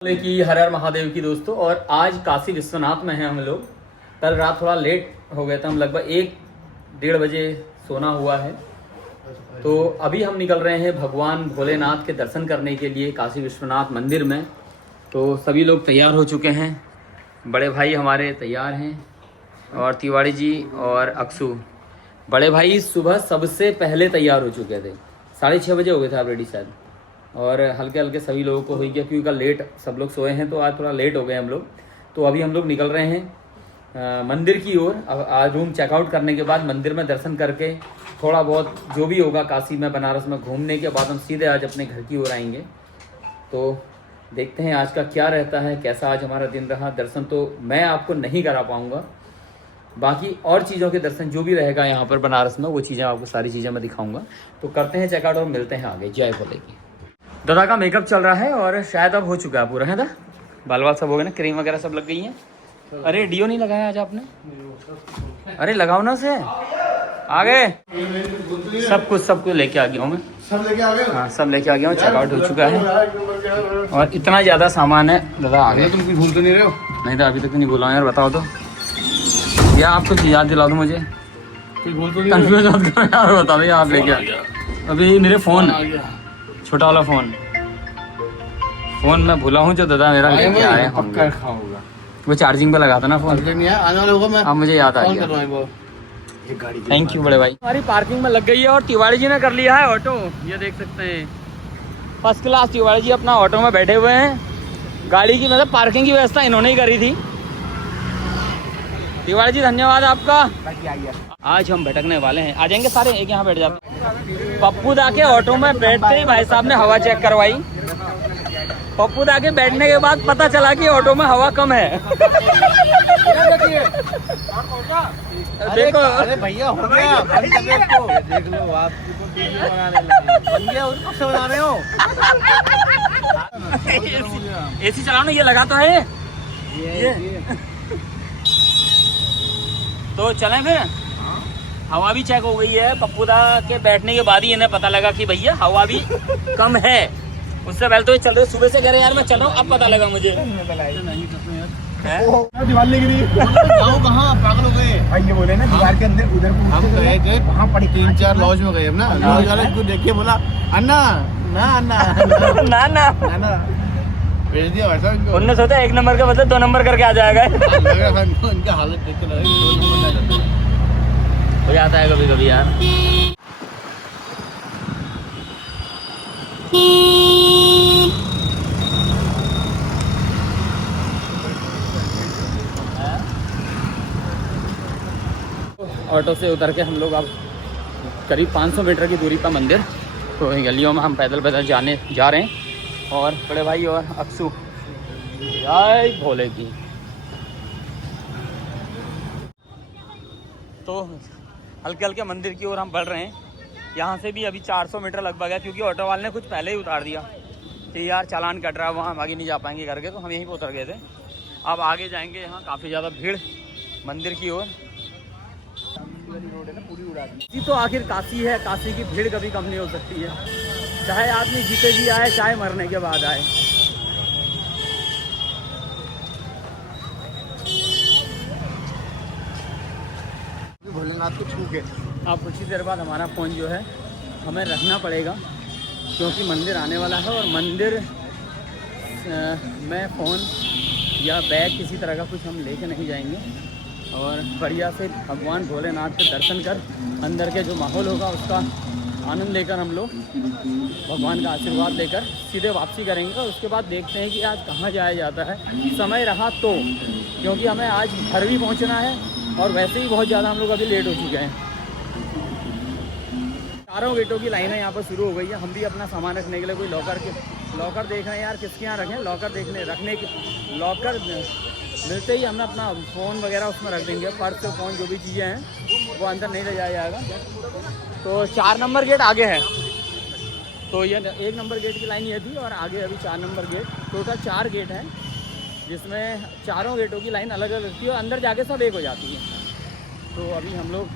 की हर हर महादेव की दोस्तों। और आज काशी विश्वनाथ में हैं हम लोग। कल रात थोड़ा लेट हो गया था, हम लगभग 1-1:30 बजे सोना हुआ है। तो अभी हम निकल रहे हैं भगवान भोलेनाथ के दर्शन करने के लिए काशी विश्वनाथ मंदिर में। तो सभी लोग तैयार हो चुके हैं, बड़े भाई हमारे तैयार हैं और तिवारी जी और अक्षु। बड़े भाई सुबह सबसे पहले तैयार हो चुके थे, 6:30 बजे हो गए थे आप रेडी शायद। और हल्के हल्के सभी लोगों को हो गया क्योंकि कल लेट सब लोग सोए हैं, तो आज थोड़ा लेट हो गए हम लोग। तो अभी हम लोग निकल रहे हैं मंदिर की ओर। अब आज रूम चेकआउट करने के बाद मंदिर में दर्शन करके थोड़ा बहुत जो भी होगा काशी में बनारस में घूमने के बाद हम सीधे आज अपने घर की ओर आएंगे। तो देखते हैं आज का क्या रहता है, कैसा आज हमारा दिन रहा। दर्शन तो मैं आपको नहीं करा पाऊँगा, बाकी और चीज़ों के दर्शन जो भी रहेगा यहाँ पर बनारस में वो चीज़ें आपको सारी चीज़ें मैं दिखाऊंगा। तो करते हैं चेकआउट और मिलते हैं आगे। जय भोले की। दादा का मेकअप चल रहा है और शायद अब हो चुका है पूरा, है ना? बाल बाल सब हो गए ना, क्रीम वगैरह सब लग गई है। अरे डियो नहीं लगाया आज आपने? अरे लगाओ ना से आगे। सब कुछ लेके आ गया हूँ मैं, सब लेके आ गया। हाँ सब लेके आ गया हूँ, चेकआउट हो चुका है और इतना ज़्यादा सामान है। दादा आ गए? तुम कुछ भूल तो नहीं रहे हो? नहीं था अभी तक तो नहीं बोला यार, बताओ तो या आप कुछ याद दिला दो मुझे। कंफ्यूज मत करो यार, बता दो आप लेके आ गया। अभी मेरे फ़ोन छोटा वाला फोन मैं भूला हूँ जो दादा मेरा लेके आए होंगे। वो चार्जिंग पे लगा था ना फोन, आने वाला होगा। मैं अब मुझे याद आ गया। थैंक यू बड़े भाई। हमारी पार्किंग में लग गई है और तिवारी जी ने कर लिया है ऑटो। ये देख सकते हैं फर्स्ट क्लास तिवारी जी अपना ऑटो में बैठे हुए हैं। गाड़ी की मतलब पार्किंग की व्यवस्था इन्होंने ही करी थी। तिवारी जी धन्यवाद आपका। आज हम भटकने वाले हैं, आ जाएंगे सारे एक यहाँ बैठ जाते। पप्पू दा के ऑटो में बैठते ही भाई साहब ने हवा चेक करवाई। पप्पू दा के बैठने के बाद पता चला कि ऑटो में हवा कम है। देखो अरे भैया हो गया, देख लो आप बन गया, उसको से बना रहे हो। एसी चलाओ ना, ये लगा तो है ये। तो चलें फिर। हवा भी चेक हो गई है पप्पू दा के बैठने के बाद ही इन्हें पता लगा कि भैया हवा भी कम है। उससे पहले तो ये चल रहे सुबह से कह रहे यार मैं चल रहा हूँ, अब पता लगा मुझे। दीवार लगी रही जाओ कहाँ, पागल हो गए भाई। ये बोले ना दीवार के अंदर उधर हम गए थे, वहाँ पड़ी 3-4 लॉज में गए ना। लॉज वाले को देख के बोला अन्ना ना अन्ना ना ना ना भेज दिया वैसा। उन्होंने सोचा 1 नंबर का मतलब 2 नंबर करके आ जाएगा। इनका हालत देख के लगा 2 नंबर ना जाता हो जाता है कभी कभी यार। ऑटो से उतर के हम लोग अब करीब 500 मीटर की दूरी पर मंदिर। तो इन गलियों में हम पैदल जा रहे हैं। और बड़े भाई और अक्षु जय भोले की। तो हल्के हल्के मंदिर की ओर हम बढ़ रहे हैं। यहाँ से भी अभी 400 मीटर लगभग है, क्योंकि ऑटो वाले ने कुछ पहले ही उतार दिया कि यार चालान कट रहा है, वहाँ हम आगे नहीं जा पाएंगे करके। तो हम यहीं पर उतर गए थे। अब आगे जाएंगे, यहाँ काफ़ी ज़्यादा भीड़ मंदिर की ओर। जी तो आखिर काशी है, काशी की भीड़ कभी कम नहीं हो सकती है, चाहे आदमी जीते जी आए चाहे मरने के बाद आए। भोलेनाथ को छू के अब कुछ ही देर बाद हमारा फ़ोन जो है हमें रखना पड़ेगा, क्योंकि मंदिर आने वाला है। और मंदिर में फ़ोन या बैग किसी तरह का कुछ हम लेके नहीं जाएंगे। और बढ़िया से भगवान भोलेनाथ के दर्शन कर अंदर के जो माहौल होगा उसका आनंद लेकर हम लोग भगवान का आशीर्वाद लेकर सीधे वापसी करेंगे। उसके बाद देखते हैं कि आज कहाँ जाया जाता है, समय रहा तो, क्योंकि हमें आज घर भी पहुँचना है और वैसे ही बहुत ज़्यादा हम लोग अभी लेट हो चुके हैं। चारों गेटों की लाइनें यहाँ पर शुरू हो गई है। हम भी अपना सामान रखने के लिए कोई लॉकर देख रहे हैं यार, किसके यहाँ रखें। लॉकर मिलते ही हमने अपना फ़ोन वगैरह उसमें रख देंगे। पर्स फ़ोन जो भी चीज़ें हैं वो अंदर नहीं ले जाया जाएगा। तो 4 नंबर गेट आगे है। तो ये 1 नंबर गेट की लाइन ये थी और आगे अभी 4 नंबर गेट। टोटल 4 गेट हैं, जिसमें चारों गेटों की लाइन अलग अलग थी और अंदर जाके सब एक हो जाती है। तो अभी हम लोग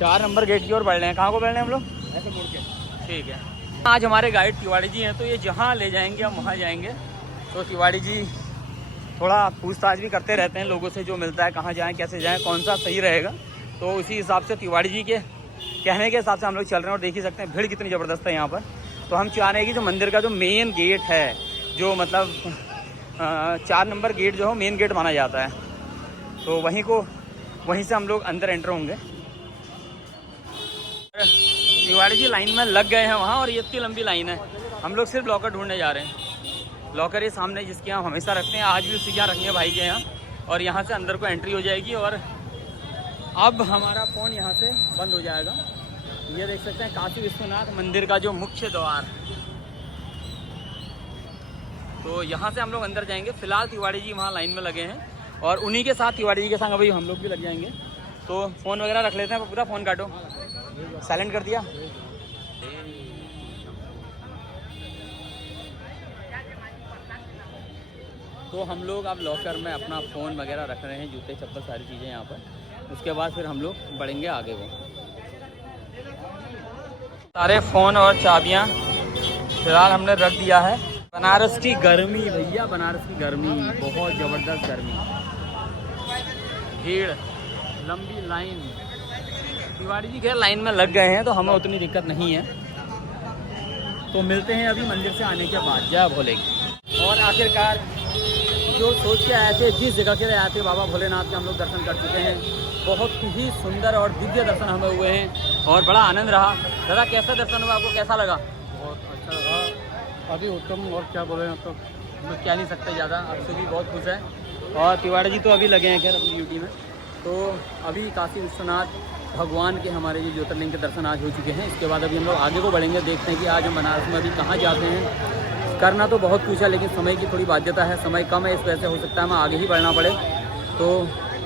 4 नंबर गेट की ओर बढ़ रहे हैं। कहाँ को बढ़ रहे हैं हम लोग? ऐसे मुड़ के। ठीक है। आज हमारे गाइड तिवारी जी हैं, तो ये जहाँ ले जाएंगे हम वहाँ जाएंगे। तो तिवारी जी थोड़ा पूछताछ भी करते रहते हैं लोगों से, जो मिलता है कहाँ जाएं, कैसे जाएं, कौन सा सही रहेगा। तो उसी हिसाब से तिवारी जी के कहने के हिसाब से हम लोग चल रहे हैं। और देख ही सकते हैं भीड़ कितनी ज़बरदस्त है यहाँ पर। तो हम चाह रहे हैं कि जो मंदिर का जो मेन गेट है, जो मतलब 4 नंबर गेट जो है मेन गेट माना जाता है, तो वहीं से हम लोग अंदर एंटर होंगे। तिवारी जी लाइन में लग गए हैं वहाँ, और ये इतनी लंबी लाइन है। हम लोग सिर्फ लॉकर ढूंढने जा रहे हैं। लॉकर ये सामने जिसके यहाँ हमेशा रखते हैं, आज भी उसी के यहाँ रखेंगे भाई के यहाँ, और यहाँ से अंदर को एंट्री हो जाएगी। और अब हमारा फ़ोन यहाँ से बंद हो जाएगा। ये देख सकते हैं काशी विश्वनाथ मंदिर का जो मुख्य द्वार, तो यहाँ से हम लोग अंदर जाएंगे। फिलहाल तिवारी जी वहाँ लाइन में लगे हैं, और उन्हीं के साथ तिवारी जी के संग अभी हम लोग भी लग जाएंगे। तो फ़ोन वगैरह रख लेते हैं। पूरा फ़ोन काटो, साइलेंट कर दिया। तो हम लोग अब लॉकर में अपना फ़ोन वगैरह रख रहे हैं, जूते चप्पल सारी चीज़ें यहाँ पर। उसके बाद फिर हम लोग बढ़ेंगे आगे को। सारे फ़ोन और चाबियाँ फिलहाल हमने रख दिया है। बनारस की गर्मी भैया, बनारस की गर्मी, बहुत ज़बरदस्त गर्मी, भीड़, लंबी लाइन। तिवारी जी खैर लाइन में लग गए हैं, तो हमें उतनी दिक्कत नहीं है। तो मिलते हैं अभी मंदिर से आने के बाद। जय भोले। और आखिरकार जो सोच के आए थे, जिस जगह के लिए आए थे, बाबा भोलेनाथ के हम लोग दर्शन कर चुके हैं। बहुत ही सुंदर और दिव्य दर्शन हमें हुए हैं, और बड़ा आनंद रहा। दादा कैसा दर्शन हुआ, आपको कैसा लगा? बहुत अच्छा लगा, अति उत्तम। और क्या बोले, तो हम क्या नहीं सकते ज़्यादा। अक्षु भी बहुत खुश है, और तिवारी जी तो अभी लगे हैं खैर अपनी ड्यूटी में। तो अभी काशी विश्वनाथ भगवान के हमारे जो ज्योतिर्लिंग के दर्शन आज हो चुके हैं। इसके बाद अभी हम लोग आगे को बढ़ेंगे, देखते हैं कि आज हम बनारस में अभी कहाँ जाते हैं। करना तो बहुत कुछ है, लेकिन समय की थोड़ी बाध्यता है, समय कम है, इस वजह से हो सकता है हमें आगे ही बढ़ना पड़े। तो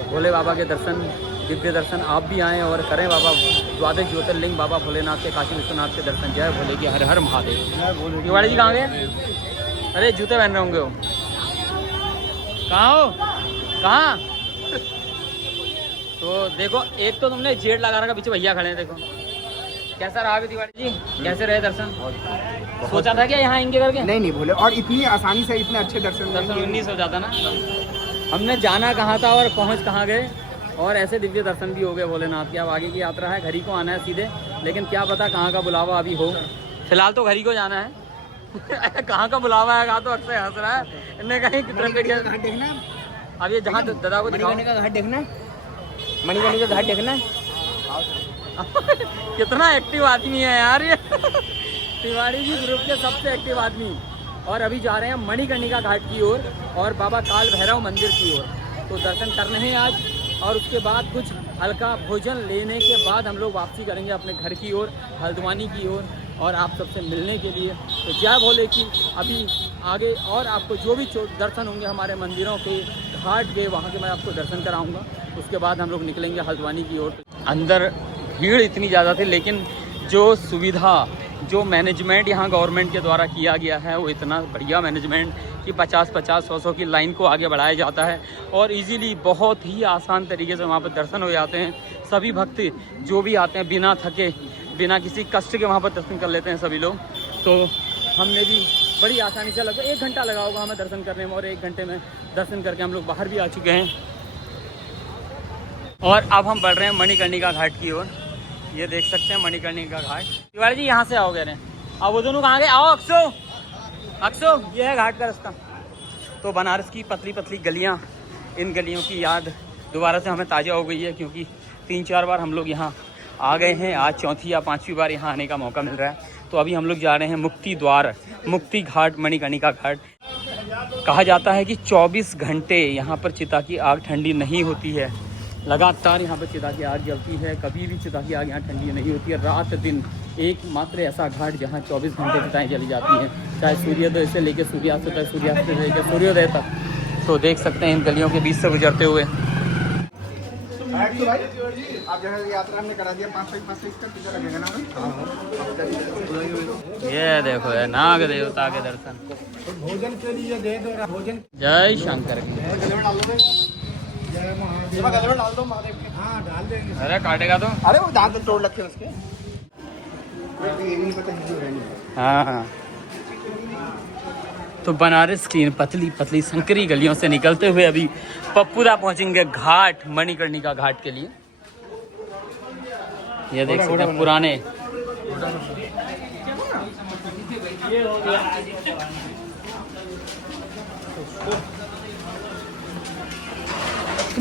भोले बाबा के दर्शन, दिव्य दर्शन आप भी आएँ और करें। बाबा द्वादश ज्योतिर्लिंग बाबा भोलेनाथ के, काशी विश्वनाथ के दर्शन। जय भोले की, हर हर महादेव। तिवारी जी कहाँ गए? अरे जूते पहन रहे होंगे वो। कहाँ हो, कहाँ? तो देखो, एक तो तुमने जेट लगा रखा, पीछे भैया खड़े हैं, देखो। कैसा रहा तिवारी जी, कैसे रहे दर्शन? सोचा था क्या यहाँ आएंगे करके? नहीं भोले, और इतनी आसानी से इतने अच्छे दर्शन नहीं सोचा था ना। हमने जाना कहाँ था और पहुँच कहाँ गए, और ऐसे दिव्य दर्शन भी हो गए भोलेनाथ के। अब आगे की यात्रा है, घर ही को आना है सीधे, लेकिन क्या पता कहाँ का बुलावा अभी हो। फिलहाल तो घर ही को जाना है। कहाँ का बुलावा है, कहाँ तो अक्सर हंस रहा है। इन्हें कहीं देखना, अब ये जहाँ दादा को दिखाने का घाट देखना, मणिकर्णिका का घाट देखना। कितना एक्टिव आदमी है यार ये। तिवारी जी ग्रुप के सबसे एक्टिव आदमी। और अभी जा रहे हैं मणिकर्णिका घाट की ओर और बाबा काल भैरव मंदिर की ओर। तो दर्शन करने हैं आज, और उसके बाद कुछ हल्का भोजन लेने के बाद हम लोग वापसी करेंगे अपने घर की ओर, हल्द्वानी की ओर, और आप सबसे मिलने के लिए। तो जय भोले की। अभी आगे और आपको जो भी दर्शन होंगे हमारे मंदिरों के, घाट के, वहाँ के मैं आपको दर्शन कराऊंगा। उसके बाद हम लोग निकलेंगे हल्द्वानी की ओर। अंदर भीड़ इतनी ज़्यादा थी, लेकिन जो सुविधा, जो मैनेजमेंट यहाँ गवर्नमेंट के द्वारा किया गया है, वो इतना बढ़िया मैनेजमेंट कि 50-50, 100-100 की लाइन को आगे बढ़ाया जाता है, और इजीली बहुत ही आसान तरीके से वहाँ पर दर्शन हो जाते हैं। सभी भक्त जो भी आते हैं बिना थके, बिना किसी कष्ट के वहाँ पर दर्शन कर लेते हैं सभी लोग। तो हमने भी बड़ी आसानी से, लगभग 1 घंटा लगा होगा हमें दर्शन करने में, और 1 घंटे में दर्शन करके हम लोग बाहर भी आ चुके हैं। और अब हम बढ़ रहे हैं मणिकर्णिका घाट की ओर। ये देख सकते हैं मणिकर्णिका घाट। तिवारी जी यहाँ से आओ, कह रहे हैं। अब वो दोनों कहाँ गए? आओ अक्सो, ये है घाट का रास्ता। तो बनारस की पतली पतली गलियाँ, इन गलियों की याद दोबारा से हमें ताज़ा हो गई है, क्योंकि 3-4 बार हम लोग यहाँ आ गए हैं। आज 4थी या 5वीं बार यहाँ आने का मौका मिल रहा है। तो अभी हम लोग जा रहे हैं मुक्ति द्वार, मुक्ति घाट, मणिकर्णिका घाट। कहा जाता है कि 24 घंटे यहाँ पर चिता की आग ठंडी नहीं होती है। लगातार यहाँ पर चिता की आग जलती है, कभी भी चिता की आग यहाँ ठंडी नहीं होती है। रात दिन एकमात्र ऐसा घाट जहाँ 24 घंटे चिताएँ जली जाती हैं, चाहे सूर्योदय से लेकर सूर्यास्त तक, सूर्यास्त से लेकर सूर्योदय तक। तो देख सकते हैं इन गलियों के बीच से गुजरते हुए। तो भाई आप जैसे यात्रा हमने करा दिया, 5 का टिकट लगेगा ना? ये देखो है नाग देवता के दर्शन। भोजन के लिए दे दो भोजन। जय शंकर की। डाल दो महादेव के। हाँ डाल देंगे। अरे काटेगा तो? अरे वो दांत तोड़ रखे उसके। ये नहीं पता हिंदी है। हाँ। तो बनारस की इन पतली पतली संकरी गलियों से निकलते हुए अभी पप्पूदा पहुंचेंगे घाट, मणिकर्णिका घाट के लिए। ये देख सकते हैं पुराने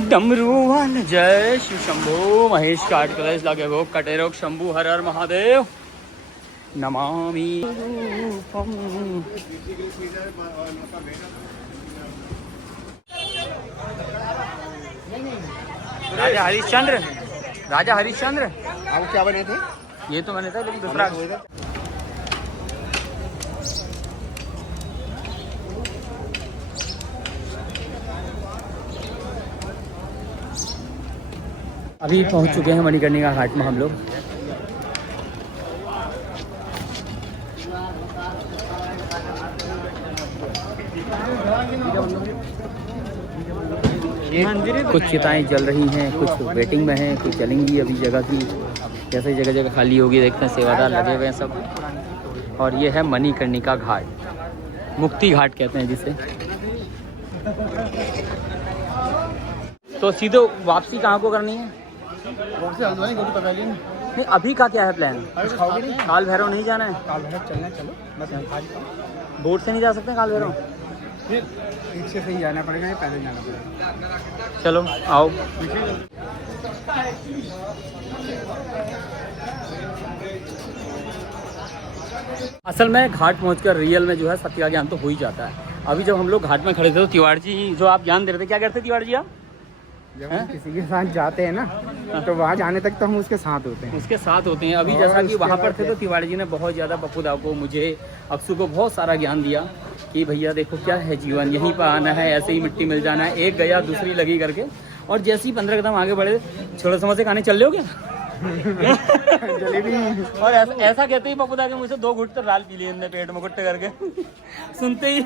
डमरू वाल जय शिव शंभो महेश काट कलश लगे वो कटेरोग शंभू हर हर महादेव नमामि रूपम। राजा हरिश्चंद्र, राजा हरिश्चंद्र आप क्या बने थे? ये तो मैंने था, लेकिन दूसरा अभी पहुंच चुके हैं मणिकर्णिका घाट में हम लोग। कुछ चिताएं जल रही हैं, कुछ वेटिंग में हैं, कुछ जलेंगी अभी जगह की, जैसे जगह जगह खाली होगी। देखते हैं सेवादार लगे हुए हैं सब। और ये है मणिकर्णिका घाट, मुक्ति घाट कहते हैं जिसे। तो सीधे वापसी कहाँ को करनी है? नहीं, अभी का क्या है प्लान? काल भैरव नहीं जाना है? काल भैरव चलना, चलो बस। बोट से नहीं जा सकते काल भैरव? फिर रिक्शे से ही जाना पड़ेगा या पैदल जाना पड़ेगा? चलो आओ। असल में घाट पहुंचकर रियल में जो है सत्य का ज्ञान तो हो ही जाता है। अभी जब हम लोग घाट में खड़े थे तो तिवारी जी जो आप ज्ञान दे रहे थे, क्या करते तिवारी जी आप? जब हम किसी के साथ जाते हैं ना तो वहाँ जाने तक तो हम उसके साथ होते हैं। उसके साथ होते हैं। अभी जैसा कि वहाँ पर थे तो तिवारी जी ने बहुत ज़्यादा पप्पूदा को, मुझे, अक्सू को बहुत सारा ज्ञान दिया कि भैया देखो क्या है जीवन, यहीं पर आना है, ऐसे ही मिट्टी मिल जाना है, एक गया दूसरी लगी करके। और जैसे ही 15 कदम आगे बढ़े, छोले समोसे खाने चल रहे हो क्या? जलेबी। और ऐसा कहते ही पप्पूदा के मुझे से 2 घुट तो लाल पी लिए इनने पेट में गुट्टे करके सुनते ही।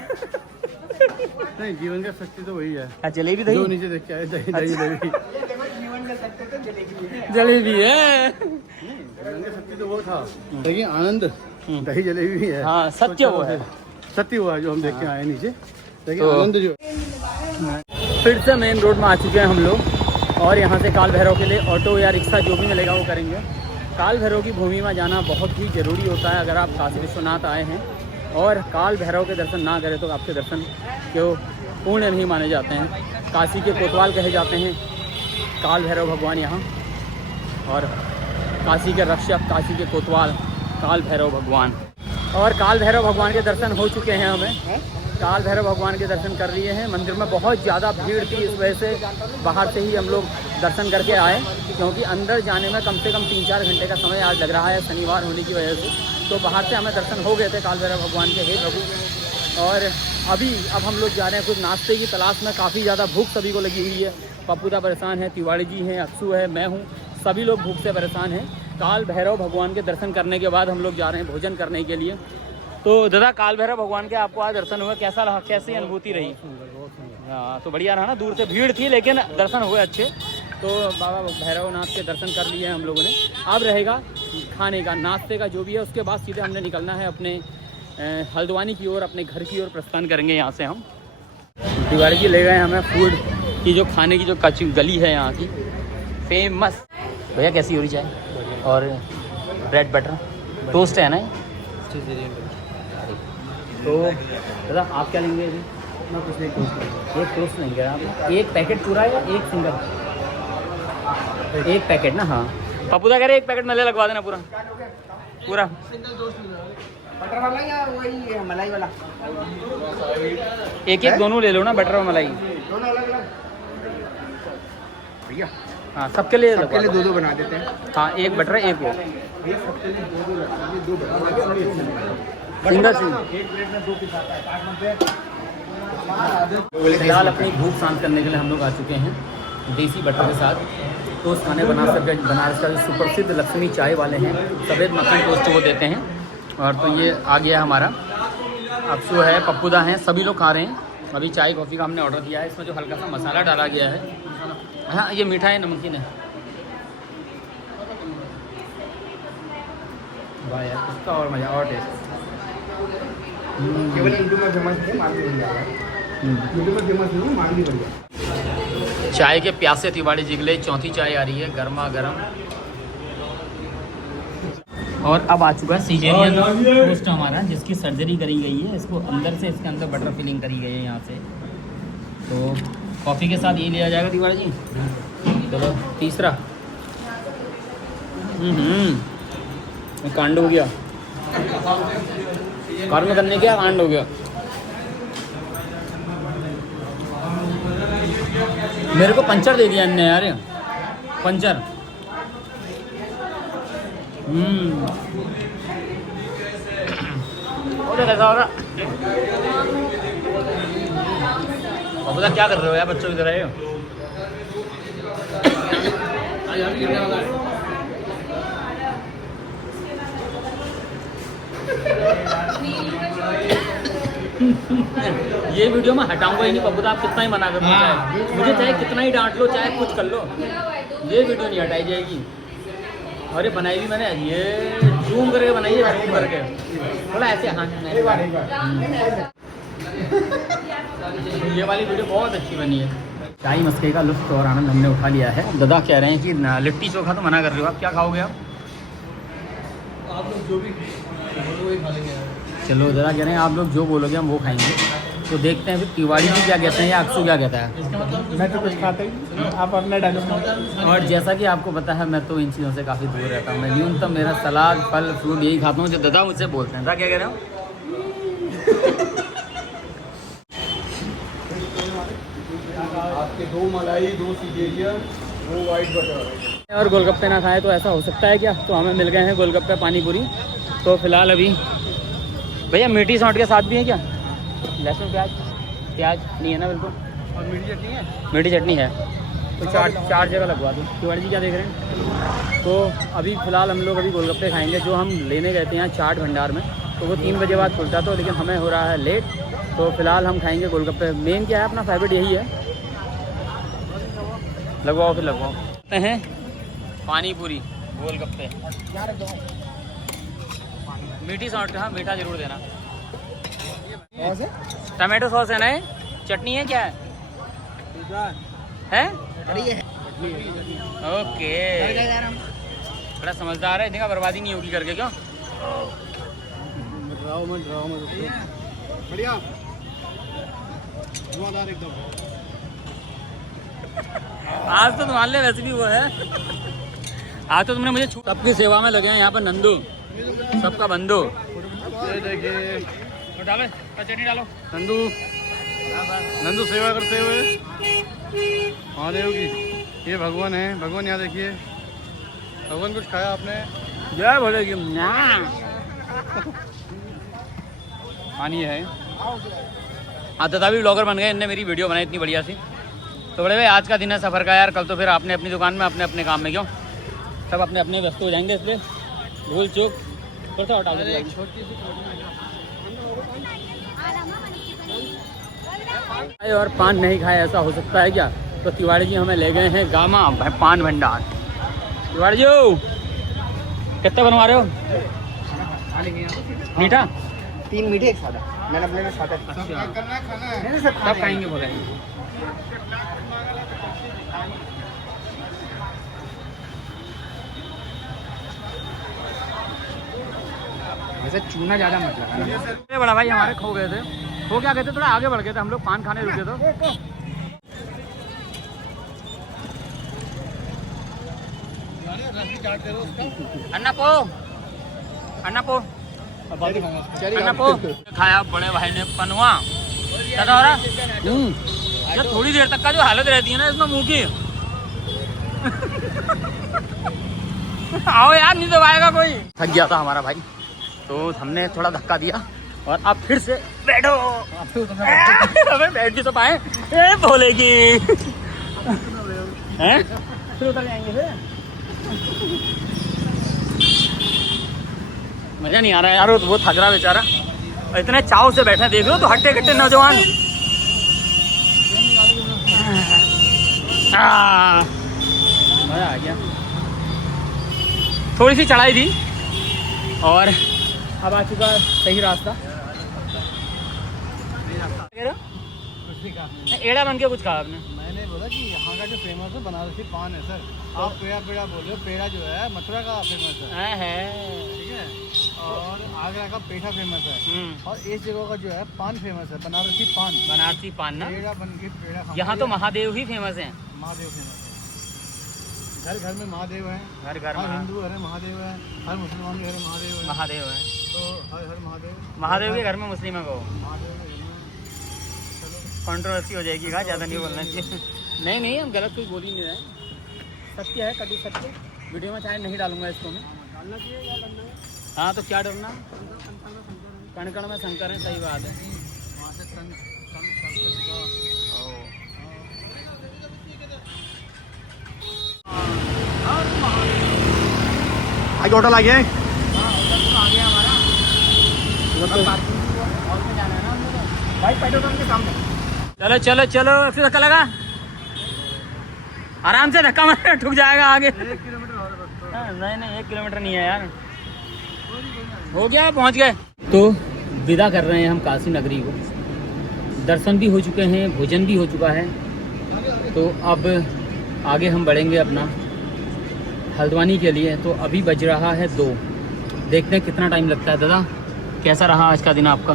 नहीं, जीवन का सत्य तो वही है। जलेबी दही जो नीचे देख के आए, दही दही जलेबी। जलेबी है। जीवन का सत्य तो वो था, लेकिन आनंद दही जलेबी है। हाँ, सत्य वो है, सत्य हुआ जो हम देख के आए नीचे, लेकिन तो आनंद जो फिर से मेन रोड में आ चुके हैं हम लोग। और यहाँ से काल भैरव के लिए ऑटो या रिक्शा जो भी मिलेगा वो करेंगे। काल भैरव की भूमि में जाना बहुत ही ज़रूरी होता है। अगर आप काशी विश्वनाथ आए हैं और काल भैरव के दर्शन ना करें तो आपके दर्शन क्यों पूर्ण नहीं माने जाते हैं। काशी के कोतवाल कहे जाते हैं काल भैरव भगवान यहाँ, और काशी के रक्षक, काशी के कोतवाल काल भैरव भगवान। और काल भैरव भगवान के दर्शन हो चुके हैं। हमें काल भैरव भगवान के दर्शन कर लिए हैं। मंदिर में बहुत ज़्यादा भीड़ थी, इस वजह से बाहर से ही हम लोग दर्शन करके आए, क्योंकि अंदर जाने में कम से कम 3-4 घंटे का समय आज लग रहा है शनिवार होने की वजह से। तो बाहर से हमें दर्शन हो गए थे काल भैरव भगवान के, हे प्रभु। और अब हम लोग जा रहे हैं कुछ नाश्ते की तलाश में। काफ़ी ज़्यादा भूख सभी को लगी हुई है। पप्पूदा परेशान है, तिवारी जी हैं, अक्सू है, मैं हूँ, सभी लोग भूख से परेशान हैं। काल भैरव भगवान के दर्शन करने के बाद हम लोग जा रहे हैं भोजन करने के लिए। तो दादा, काल भैरव भगवान के आपको आज दर्शन हुए, कैसा रहा, कैसी अनुभूति रही? हाँ, तो बढ़िया रहा ना। दूर से भीड़ थी लेकिन दर्शन हुए अच्छे। तो बाबा भैरवनाथ के दर्शन कर लिए हैं हम लोगों ने। अब रहेगा खाने का, नाश्ते का जो भी है, उसके बाद सीधे हमने निकलना है अपने हल्द्वानी की ओर, अपने घर की ओर प्रस्थान करेंगे यहाँ से हम। तिवारी जी ले गए हमें फूड की, जो खाने की जो कच्ची गली है यहाँ की फेमस। भैया कैसी हो रही चाय और ब्रेड बटर टोस्ट है ना? तो दादा आप क्या लेंगे अभी? मैं कुछ नहीं टोस्ट। एक टोस्ट लेंगे आप? एक पैकेट पूरा या एक सिंगल? एक पैकेट ना। हाँ, पप्पूदा कह रहे एक पैकेट मले लगवा देना पूरा पूरा। बटर वाला या वही मलाई वाला? एक दोनों ले लो ना, बटर और मलाई दोनों अलग अलग भैया। हाँ, सबके लिए 2-2 बना देते हैं। हाँ, एक बटर एक वो सबके लिए 2 सिंगल। एक प्लेट में 2 पीस आता है, 8 रुपये। फिलहाल अपनी भूख शांत करने के लिए हम लोग आ चुके हैं देसी बटर के साथ। टोस्ट खाने बनारस का जो सुप्रसिद्ध लक्ष्मी चाय वाले हैं, सफ़ेद मक्खन टोस्ट वो देते हैं। और तो ये आ गया हमारा, अक्सू है, पप्पूदा हैं, सभी लोग खा रहे हैं। अभी चाय कॉफ़ी का हमने ऑर्डर किया है। इसमें जो हल्का सा मसाला डाला गया है, हाँ ये मीठा है, नमकीन है। वाह यार, इसका और मज़ा और टेस्ट। केवल इंडो में फेमस है, मान भी बढ़िया है। इंडो में फेमस नहीं, मान भी बढ़िया। चाय के प्यासे तिवाड़ी जी के लिए चौथी चाय आ रही है गर्मा गर्म। और अब आ चुका है सीजेरियन टोस्ट हमारा, जिसकी सर्जरी करी गई है। इसको अंदर से, इसके अंदर बटर फिलिंग करी गई है यहाँ से। तो कॉफ़ी के साथ ये लिया जाएगा तिवाड़ी जी। चलो तीसरा। कांड हो गया, कर्म करने क्या कांड हो गया। मेरे को पंचर दे दिया इनने यार, पंचर। कैसा हो रहा? पता क्या कर रहे हो यार, बच्चों की तरह हो। ये वीडियो मैं हटाऊंगा ही नहीं पप्पू, आप कितना ही मना करो, चाहे मुझे चाहे कितना ही डांट लो, चाहे कुछ कर लो, ये वीडियो नहीं हटाई जाएगी। और ये बनाई भी मैंने, ये जूम करके बनाई है, जूम करके बोला ऐसे। हाँ ये वाली वीडियो बहुत अच्छी बनी है। चाय मस्के का लुत्फ और आनंद हमने उठा लिया है। दादा कह रहे हैं कि लिट्टी चोखा तो मना कर रहे हो, आप क्या खाओगे? आप लोग जो भी वही खा लेंगे। चलो दादा कह रहे हैं आप लोग जो बोलोगे हम वो खाएंगे। तो देखते हैं फिर तिवाड़ी जी क्या कहते हैं या अक्सू क्या कहता है। मैं तो कुछ खाता ही नहीं, आप अपना डालो। और जैसा कि आपको पता है मैं तो इन चीज़ों से काफ़ी दूर रहता हूँ। मैं न्यूनतम मेरा सलाद फल फ्रूट यही खाता हूँ जो दादा मुझसे बोलते हैं। दादा क्या कह रहे हो? आपके 2 मलाई, 2 सीजेरियन, 2 वाइट बटर। और गोलगप्पे ना खाए तो ऐसा हो सकता है क्या? तो हमें मिल गए हैं गोलगप्पे पानी पूरी। तो फिलहाल अभी भैया मीठी सौंठ के साथ भी है क्या? लहसुन प्याज प्याज नहीं है ना बिल्कुल? और मीठी चटनी है? मीठी चटनी है तो चार जगह लगवा दो। तिवाड़ी जी क्या देख रहे हैं? तो अभी फ़िलहाल हम लोग अभी गोलगप्पे खाएंगे। जो हम लेने गए थे यहाँ चाट भंडार में, तो वो 3 बजे बाद खुलता था, लेकिन हमें हो रहा है लेट। तो फिलहाल हम खाएंगे गोलगप्पे। मेन क्या है, अपना फेवरेट यही है। लगवाओ फिर लगवाओ हैं पानी पूरी गोलगप्पे। मीठी सौंठ का, हाँ मीठा जरूर देना। टमाटो सॉस है ना? चटनी है क्या है? ओके, बड़ा समझदार है, देखा बर्बादी नहीं होगी करके। क्यों बढ़िया एकदम। आज तो तुम्हारे लिए वैसे भी वो है, आज तो तुमने मुझे सबकी सेवा में लगे हैं यहाँ पर। नंदू सबका बंधु। देखिए डालो चटनी डालो। नंदू सेवा करते हुए महादेव की। ये भगवान है, भगवान यहाँ देखिए। भगवान कुछ खाया आपने? जय भोले की। पानी है। हाँ दादा भी ब्लॉगर बन गए, इनने मेरी वीडियो बनाई इतनी बढ़िया सी। तो बड़े भाई आज का दिन है सफ़र का यार। कल तो फिर आपने अपनी दुकान में अपने अपने काम में, क्यों सब अपने अपने व्यस्त हो जाएंगे, इसलिए भूल चूक थोड़ा सा हटा दो। और पान नहीं खाए ऐसा हो सकता है क्या? तो तिवाड़ी जी हमें ले गए हैं गामा पान भंडार। तिवाड़ी जी कितना बनवा रहे हो? मीठा 3 मीठे 1 सादा। मैंने अपने में सादा। अच्छा सब खाएंगे बोले। वैसे चूना ज़्यादा मत लगा। बड़ा भाई हमारे खो गए थे। वो क्या कहते, थोड़ा आगे बढ़ गए थे हम लोग, पान खाने रुके तो। अन्ना पो खाया बड़े भाई ने पनवा। क्या हो रहा? थोड़ी देर तक का जो हालत रहती है ना इसमें मुंह की। आओ यार, नहीं दबाएगा कोई। थक गया था हमारा भाई, तो हमने थोड़ा धक्का दिया और अब फिर से बैठो। अबे बैठ के तो पाए बोलेगी हैं, फिर उतर जाएंगे। फिर मजा नहीं आ रहा यार, वो थक रहा बेचारा। इतने चाव से बैठे, देख लो तो हट्टे कट्टे नौजवान। मजा आ गया। थोड़ी सी चढ़ाई थी और अब आ चुका सही रास्ता। कुछ भी कहा एड़ा बन के कुछ कहा आपने? मैंने बोला कि यहाँ का जो फेमस है बनारसी पान है सर। आप पेड़ा पेड़ा बोले हो, पेड़ा जो है मथुरा का फेमस है, ठीक है। और आगरा का पेठा फेमस है, और इस जगह का जो है पान फेमस है, बनारसी पान। बनारसी पान ना, पेड़ा बन के पेड़ा यहाँ तो महादेव ही फेमस है। महादेव फेमस है, घर घर में महादेव है, घर घर हर हिंदू घर में महादेव है, हर मुसलमान के घर में महादेव है। महादेव है तो हर हर महादेव, महादेव के घर में मुस्लिम को महादेव के घर में। चलो कंट्रोवर्सी हो जाएगी, कहा ज़्यादा नहीं बोलना चाहिए। नहीं नहीं, हम गलत कोई बोल ही नहीं रहे, सत्य है, कभी सत्य। वीडियो में चाहे नहीं डालूंगा इसको मैं। डालना चाहिए या डरना है? हाँ तो क्या डरना, कण कण में शंकर है, सही बात है। वहाँ से तन संस्कृत का आगे होटल आ गया है। आ गया हमारा, हॉल में जाना है ना हम लोग को। भाई पेट्रोल पंप के सामने। चलो चलो चलो, फिर धक्का लगा, आराम से धक्का मार, ठुक जाएगा आगे। 1 किलोमीटर और है बस। हाँ, नहीं नहीं 1 किलोमीटर नहीं है यार, हो गया, पहुंच गए। तो विदा कर रहे हैं हम काशी नगरी को। दर्शन भी हो चुके हैं, भोजन भी हो चुका है, तो अब आगे हम बढ़ेंगे अपना हल्द्वानी के लिए। तो अभी बज रहा है 2, देखते हैं कितना टाइम लगता है। दादा कैसा रहा आज का दिन आपका?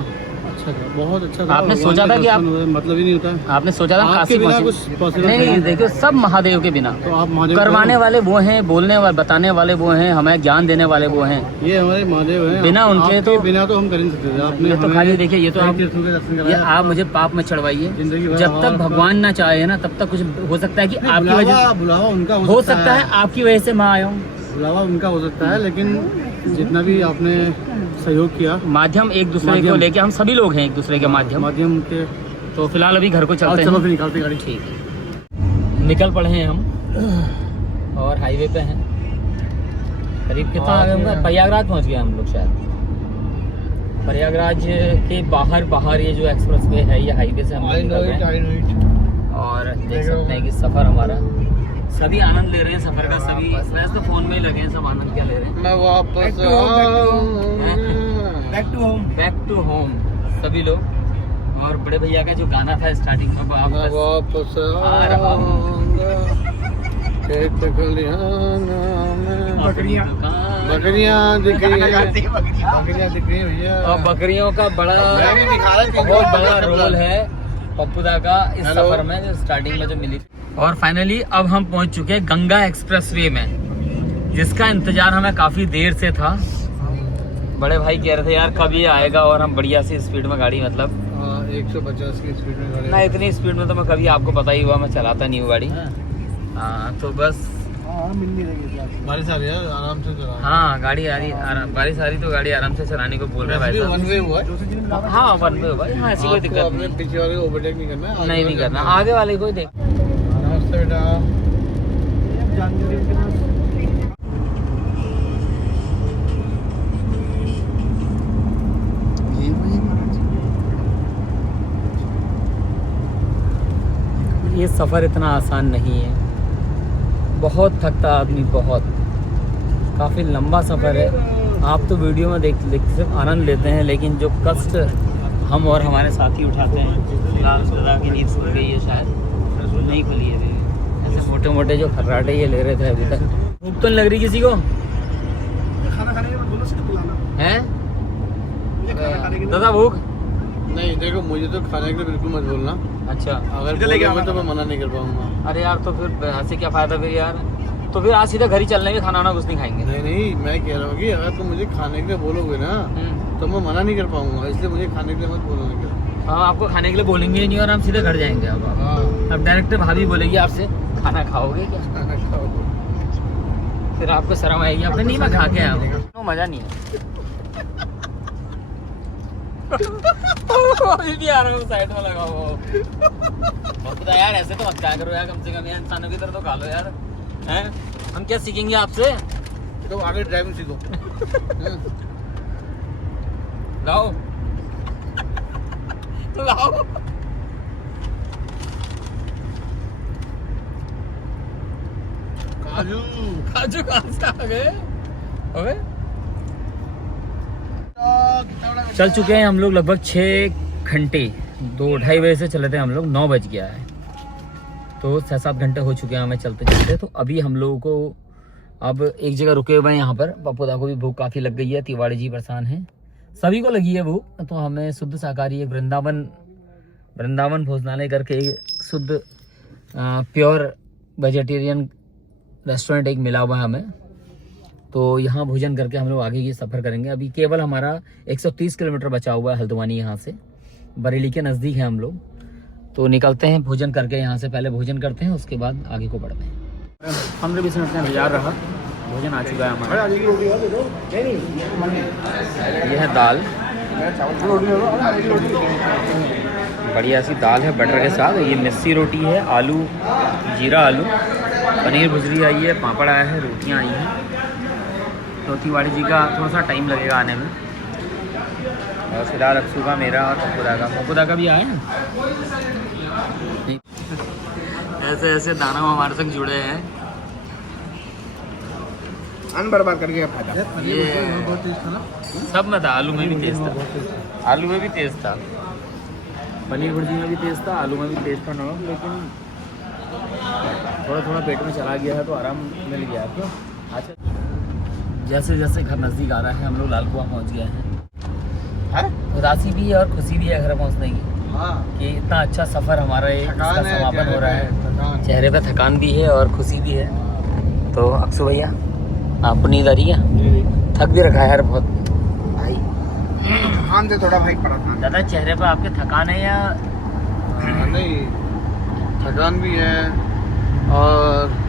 अच्छा था, बहुत अच्छा था। आपने सोचा था कि आप, मतलब ही नहीं होता है। आपने सोचा था आपके काशी बिना पहुंचे? कुछ possible नहीं नहीं, नहीं। देखिए सब महादेव के बिना। तो आप महादेव करवाने वाले वो हैं, बोलने वाले, बताने वाले वो हैं, हमें ज्ञान देने वाले वो हैं। ये हमारे महादेव हैं। बिना उनके आपके तो बिना तो हम कर नहीं सकते थे। आपने ये तो हमें खाली देखिए, ये तो आप, तीर्थों के दर्शन ये कराया। आप मुझे पाप में चढ़वाइए। जिंदगी भर जब तक हमारा- भगवान ना चाहे ना, तब तक कुछ हो सकता है कि आपकी वजह बुलावा बुलावा उनका हो सकता है, आपकी वजह से मैं आया हूँ। बुलावा उनका हो सकता है, लेकिन जितना भी आपने सहयोग किया, माध्यम एक दूसरे को माध्यम। लेके, हम सभी लोग हैं एक दूसरे के माध्यम। माध्यम के। तो फिलहाल अभी घर को चलते चलो हैं। फिर निकालते गाड़ी। ठीक है, निकल पड़े हैं हम और हाईवे पे हैं। करीब कितना आ गए होंगे, प्रयागराज पहुंच गए हम लोग शायद। प्रयागराज के बाहर ये जो एक्सप्रेस वे है, ये हाईवे से हम लोग निकल रहे हैं। और देख सकते हैं कि सफ़र हमारा, सभी आनंद ले रहे हैं सफ़र का। सभी वैसे तो फ़ोन में ही लगे हैं, सब आनंद क्या ले रहे हैं। मैं वापस बैक टू होम सभी लोग। और बड़े भैया का जो गाना था स्टार्टिंग में, वापस आ रहा हूँ। खेत खलिहाना में बकरियाँ बकरियां दिख रही है, बकरियां दिख रही है भैया। और बकरियों का बड़ा, मैं भी दिखा रहा था, बहुत बड़ा रोल है पप्पूदा का इस हेलो। सफर में, जो स्टार्टिंग में जो मिली। और फाइनली अब हम पहुंच चुके हैं गंगा एक्सप्रेस वे में, जिसका इंतजार हमें काफी देर से था। बड़े भाई कह रहे थे यार कब ये आएगा, और हम बढ़िया सी स्पीड में गाड़ी, मतलब 150 की स्पीड में गाड़ी। ना, इतनी स्पीड में तो मैं कभी, आपको पता ही हुआ, मैं चलाता नहीं हूँ गाड़ी। हाँ तो बस, मिल नहीं रही बारिश आ रही है, आराम से चला। हाँ गाड़ी आ रही, बारिश आ रही तो गाड़ी आराम से चलाने को बोल रहे हैं भाई साहब। वन वे हुआ है। हाँ वन वे होगा, हाँ ऐसी कोई आपको दिक्कत अपने नहीं। पीछे वाले को ओवरटेक नहीं करना है। नहीं करना, आगे वाले को ही देख। नमस्ते बेटा। ये सफ़र इतना आसान नहीं है, बहुत थकता आदमी, बहुत काफ़ी लंबा सफ़र है। आप तो वीडियो में देख सिर्फ आनंद लेते हैं, लेकिन जो कष्ट हम और हमारे साथी उठाते हैं, फिलहाल दादा की नींद खुल गई है, शायद नहीं खुली है अभी। ऐसे मोटे मोटे जो खर्राटे ये ले रहे थे अभी तक। भूख तो नहीं लग रही किसी को? खाना खाने के बाद बोलो सिर्फ बुलाना। है मुझे खाना खाने के लिए। दादा भूख? नहीं देखो, मुझे तो खाने के लिए बिल्कुल मत बोलना। अच्छा, अगर बोलोगे तो मैं मना नहीं कर पाऊंगा। अरे यार तो फिर ऐसे क्या फ़ायदा फिर यार, तो फिर आज सीधा घर ही चल लेंगे, खाना वाना कुछ नहीं खाएंगे। नहीं नहीं, मैं कह रहा हूँ कि अगर तुम मुझे खाने के लिए बोलोगे ना, तो मैं मना नहीं कर पाऊंगा, इसलिए मुझे खाने के लिए मत बोलोगे। हाँ आपको खाने के लिए बोलेंगे ही नहीं, और हम सीधे घर जाएंगे। अब हाँ अब डायरेक्ट भाभी बोलेगी आपसे खाना खाओगे क्या, खाना खाओ। फिर आपको शर्म आएगी, आपने नहीं मैं खा के आया हूँ, तो मज़ा नहीं है। अभी भी आ रहा हूँ, साइड में लगा हुआ हूँ। यार ऐसे तो मत क्या करो यार, कम से कम यार इंसानों की तरह तो खा लो यार। हैं, हम क्या सीखेंगे आपसे? तो आगे ड्राइविंग सीखो। लाओ लाओ। काजू काजू कहाँ से आ गए? अबे चल चुके हैं हम लोग लगभग 6 घंटे 2-2:30 बजे से चले थे हम लोग, 9 बज गया है, तो 6-7 घंटे हो चुके हैं हमें चलते चलते। तो अभी हम लोगों को अब एक जगह रुके हुए हैं यहाँ पर। पप्पूदा को भी भूख काफ़ी लग गई है, तिवाड़ी जी परेशान हैं, सभी को लगी है भूख। तो हमें शुद्ध शाकाहारी एक वृंदावन भोजनालय करके एक शुद्ध प्योर वेजिटेरियन रेस्टोरेंट एक मिला हुआ है हमें। तो यहाँ भोजन करके हम लोग आगे की सफ़र करेंगे। अभी केवल हमारा 130 किलोमीटर बचा हुआ है हल्द्वानी, यहाँ से बरेली के नज़दीक है हम लोग। तो निकलते हैं भोजन करके यहाँ से, पहले भोजन करते हैं उसके बाद आगे को बढ़ते हैं। 15-20 मिनट का इंतजार रहा, भोजन आ चुका है हमारा। यह है दाल, बढ़िया सी दाल है बटर के साथ। ये मिस्सी रोटी है, आलू जीरा आलू, पनीर भुजरी आई है, पापड़ आया है, रोटियां आई हैं। तो तिवाड़ी जी का थोड़ा सा टाइम लगेगा आने में। और फिलहाल अक्सू का, मेरा और पप्पूदा का भी आया है। ऐसे ऐसे दाना हमारे संग जुड़े हैं, अन बर्बाद कर गया फायदा। ये सब में था, आलू में भी तेज था, आलू में भी तेज था, पनीर भुर्जी में भी तेज था, आलू में भी तेज था नमक, लेकिन थोड़ा थोड़ा पेट में चला गया है तो आराम मिल गया। क्यों अच्छा, जैसे जैसे घर नज़दीक आ रहा है हम लोग लाल कुआं पहुँच गए हैं। उदासी भी है और खुशी भी है घर पहुँचने की, कि इतना अच्छा सफ़र हमारा इसका समापन हो रहा है। चेहरे पे थकान भी है और खुशी भी है। तो अक्सू भैया आपको नींद आ रही है? थक भी रखा है यार बहुत भाई, थकान से थोड़ा भाई पड़ा था ज़्यादा। चेहरे पे आपके थकान है या नहीं? थकान भी है और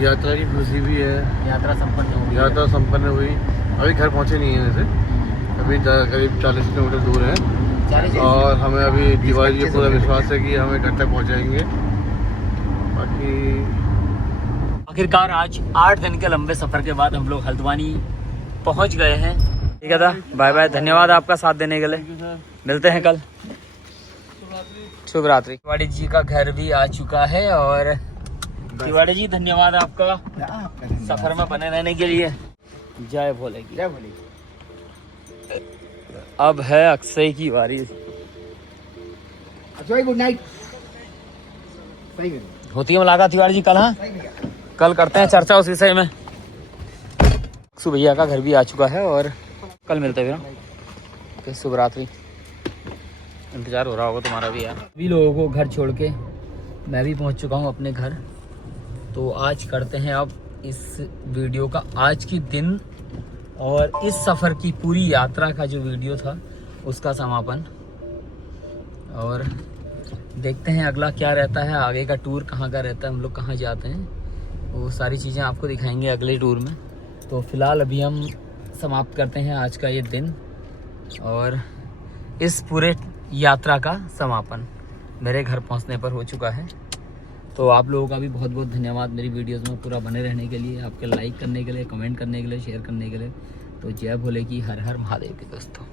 यात्रा की खुशी भी है। यात्रा संपन्न हो गई? यात्रा संपन्न हुई, अभी घर पहुंचे नहीं है वैसे, अभी करीब 40 किलोमीटर दूर है। और हमें अभी तिवारी जी पूरा विश्वास है कि हमें घर तक पहुंचाएंगे। बाकी आखिरकार आज 8 दिन के लंबे सफ़र के बाद हम लोग हल्द्वानी पहुंच गए हैं। ठीक है था, बाय बाय, धन्यवाद आपका साथ देने के लिए, मिलते हैं कल। शुभ रात्रि। तिवाड़ी जी का घर भी आ चुका है और तिवाड़ी जी धन्यवाद आपका सफ़र में बने रहने के लिए। जय भोले की, जय भोले। अब है अक्षय की बारी। Akshay good night. होती है मुलाकात तिवाड़ी जी कल? हाँ, कल करते हैं चर्चा उस विषय में। अक्षु भैया का घर भी आ चुका है और कल मिलते हैं फिर। शुभ रात्रि। इंतजार हो रहा होगा तुम्हारा भी यार। सभी लोगों को घर छोड़ के मैं भी पहुंच चुका हूं अपने घर। तो आज करते हैं अब इस वीडियो का आज की दिन और इस सफ़र की पूरी यात्रा का जो वीडियो था उसका समापन। और देखते हैं अगला क्या रहता है, आगे का टूर कहाँ का रहता है, हम लोग कहाँ जाते हैं, वो सारी चीज़ें आपको दिखाएंगे अगले टूर में। तो फ़िलहाल अभी हम समाप्त करते हैं आज का ये दिन और इस पूरे यात्रा का समापन मेरे घर पहुंचने पर हो चुका है। तो आप लोगों का भी बहुत बहुत धन्यवाद मेरी वीडियोस में पूरा बने रहने के लिए, आपके लाइक करने के लिए, कमेंट करने के लिए, शेयर करने के लिए। तो जय भोले की, हर हर महादेव के दोस्तों।